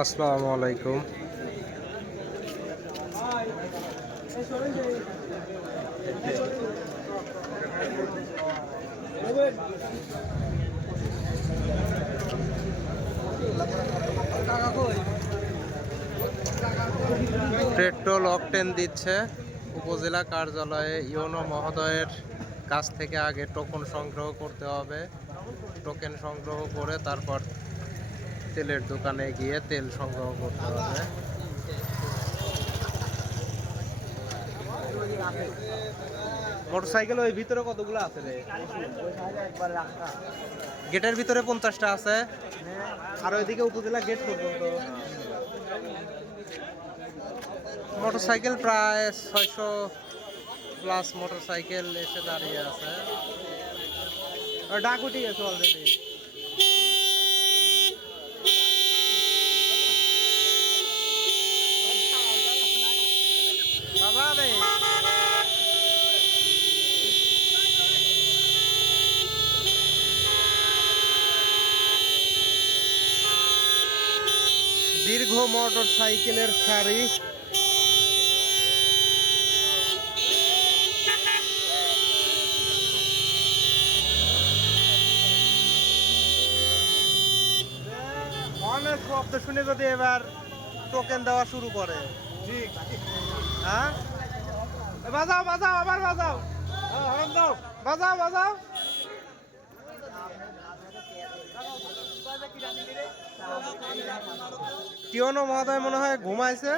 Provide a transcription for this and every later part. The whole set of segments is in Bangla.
আসসালামু আলাইকুম। পেট্রোল অকটেন দিচ্ছে উপজেলা কার্যালয়ে। ইউনো মহোদয়ের কাছ থেকে আগে টোকন সংগ্রহ করতে হবে। টোকেন সংগ্রহ করে তারপর তেলের দোকানে গিয়ে তেল সংগ্রহ করতে হবে। মোটরসাইকেল ওই ভিতরে কতগুলো আছে রে? গেটের ভিতরে 50টা আছে, আর ওইদিকে উপজেলা গেট পর্যন্ত মোটরসাইকেল প্রায় 600+ মোটরসাইকেল এসে দাঁড়িয়ে আছে। ডাক উঠে গেছে অলরেডি। বাবা রে, দীর্ঘ মোটর সাইকেলের সারি। অনেক শব্দ শুনে যদি এবার টোকেন দেওয়া শুরু করে। হ্যাঁ, বাজাও বাজাও, আবার বাজাও, বাজাও বাজাও। টিওনো মহোদয় মনে হয় ঘুমাইছে।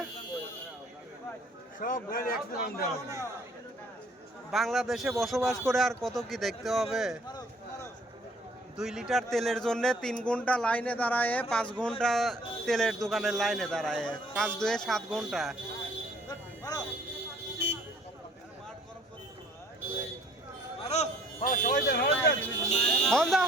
বাংলাদেশে বসবাস করে আর কত কি দেখতে হবে। 2 লিটার তেলের জন্য 3 ঘন্টা লাইনে দাঁড়ায়, 5 ঘন্টা তেলের দোকানের লাইনে দাঁড়ায়, 5 2 7 ঘন্টা। হন দাও